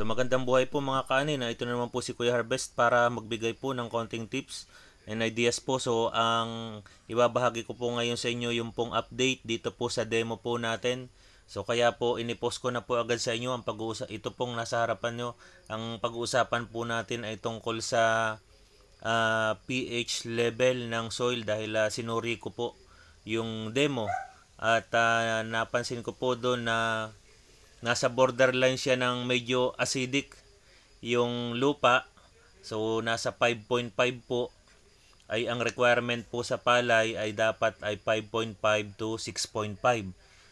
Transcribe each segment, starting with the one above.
So magandang buhay po mga kanin. Ito naman po si Kuya Harvest para magbigay po ng konting tips and ideas po. So ang ibabahagi ko po ngayon sa inyo yung pong update dito po sa demo po natin. So kaya po inipost ko na po agad sa inyo ang ito pong nasa harapan nyo. Ang pag-uusapan po natin ay tungkol sa pH level ng soil dahil sinuri ko po yung demo at napansin ko po doon na nasa borderline siya ng medyo acidic yung lupa. So nasa 5.5 po ay ang requirement po sa palay ay dapat ay 5.5 to 6.5.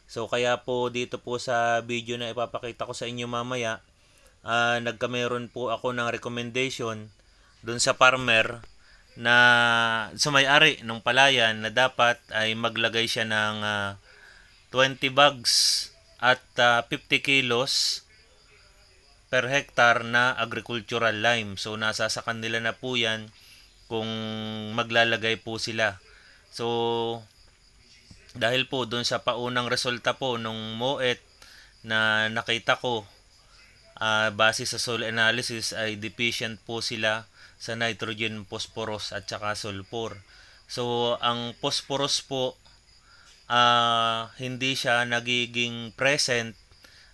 So kaya po dito po sa video na ipapakita ko sa inyo mamaya, nagkameron po ako ng recommendation doon sa farmer na sa may-ari ng palayan na dapat ay maglagay siya ng 20 bags at 50 kilos per hectare na agricultural lime. So nasa sa kanila na po yan kung maglalagay po sila. So dahil po doon sa paunang resulta po nung MOET na nakita ko, base sa soil analysis ay deficient po sila sa nitrogen, phosphorus at saka sulfur. So ang phosphorus po hindi siya nagiging present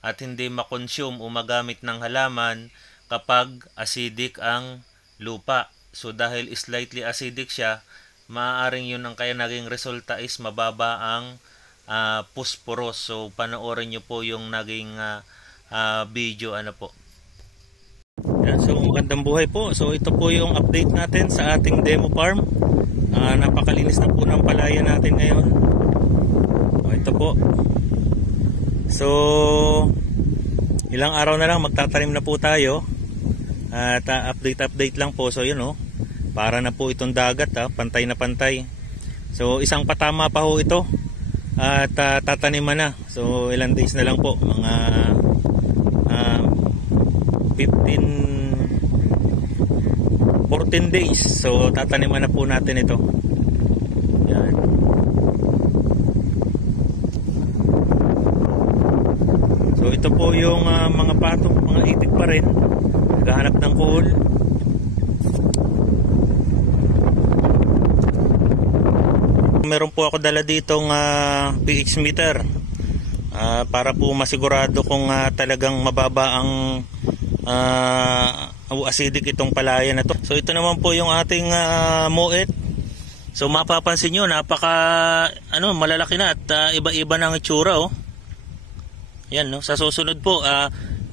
at hindi makonsume o magamit ng halaman kapag acidic ang lupa. So dahil slightly acidic siya, maaaring yun ang kaya naging resulta is mababa ang phosphorus. So panoorin nyo po yung naging video po. Yan, so magandang buhay po. So ito po yung update natin sa ating demo farm. Napakalinis na po ng palaya natin ngayon. Ito po. So ilang araw na lang magtatanim na po tayo. At update lang po. So yun para na po itong dagat, pantay na pantay. So isang patama pa ho ito at tataniman na. So ilang days na lang po, mga 14 days. So tataniman na po natin ito. Yan. So ito po yung mga patong, mga itik pa rin, naghahanap ng cool. Meron po ako dala ditong pH meter para po masigurado kung talagang mababa ang acidic itong palaya na to. So ito naman po yung ating MOET. So mapapansin nyo, napaka malalaki na at iba-iba ng itsura Yan sa susunod po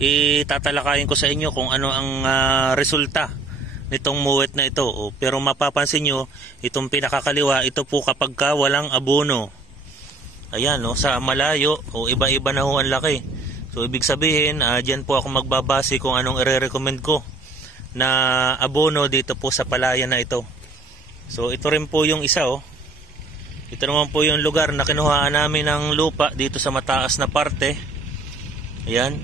itatalakayin ko sa inyo kung ano ang resulta nitong MOET na ito. Pero mapapansin nyo, itong pinakakaliwa, ito po kapag walang abono. Ayan sa malayo iba-iba na ho ang laki. So ibig sabihin, dyan po ako magbabase kung anong i-recommend ko na abono dito po sa palaya na ito. So ito rin po yung isa Ito naman po yung lugar na kinuhaan namin ng lupa dito sa mataas na parte. Ayan.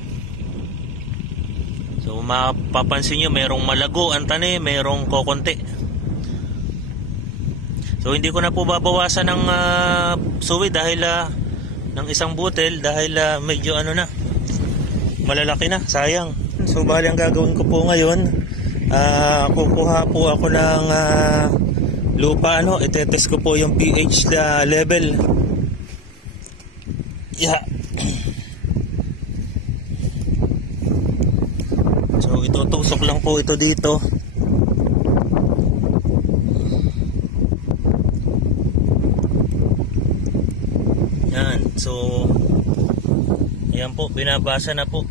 So mapapansin nyo, mayroong malago ang tanim, mayroong kokonti. So hindi ko na po babawasan ng suwi dahil ng isang butel dahil medyo na, malalaki na, sayang. So bali ang gagawin ko po ngayon, kukuha po ako ng lupa, itetest ko po yung pH level. Yeah. So itutusok lang po ito dito. Yan. So ayan po, binabasa na po.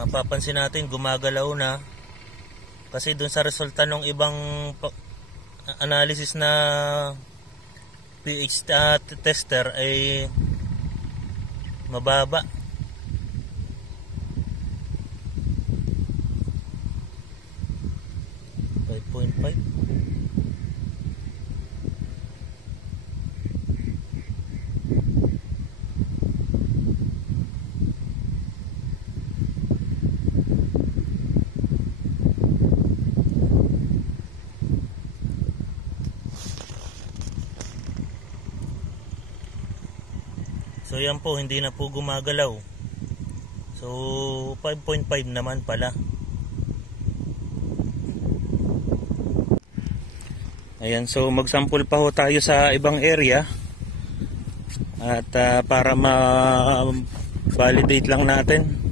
Mapapansin natin gumagalaw na kasi dun sa resulta ng ibang analysis na pH tester ay mababa. So yan po, hindi na po gumagalaw. So 5.5 naman pala. Ayan, so magsample pa ho tayo sa ibang area. At para ma-validate lang natin.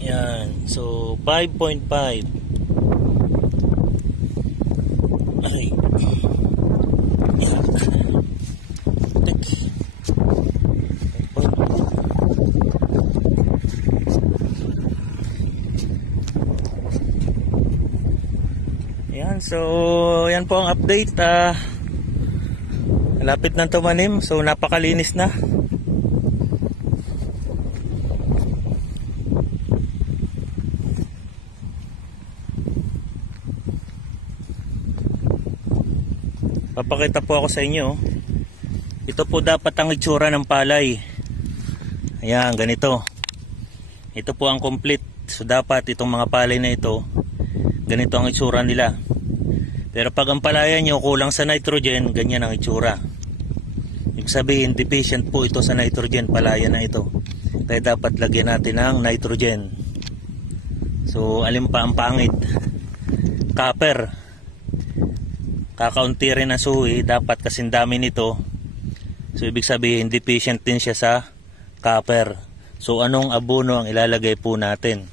Yan, so 5.5. Ay. Yan, so yan po ang update. Malapit na tumanim, so napakalinis na. Papakita po ako sa inyo. Ito po dapat ang itsura ng palay. Ayan, ganito. Ito po ang complete. So dapat itong mga palay na ito, ganito ang itsura nila. Pero pag ang palaya nyo kulang sa nitrogen, ganyan ang itsura. Ibig sabihin, deficient po ito sa nitrogen, palaya na ito. Kaya dapat lagyan natin ng nitrogen. So alin pa ang pangit? Copper. Kakaunti rin ang suhi, dapat kasing dami nito. So ibig sabihin deficient din siya sa copper. So anong abono ang ilalagay po natin?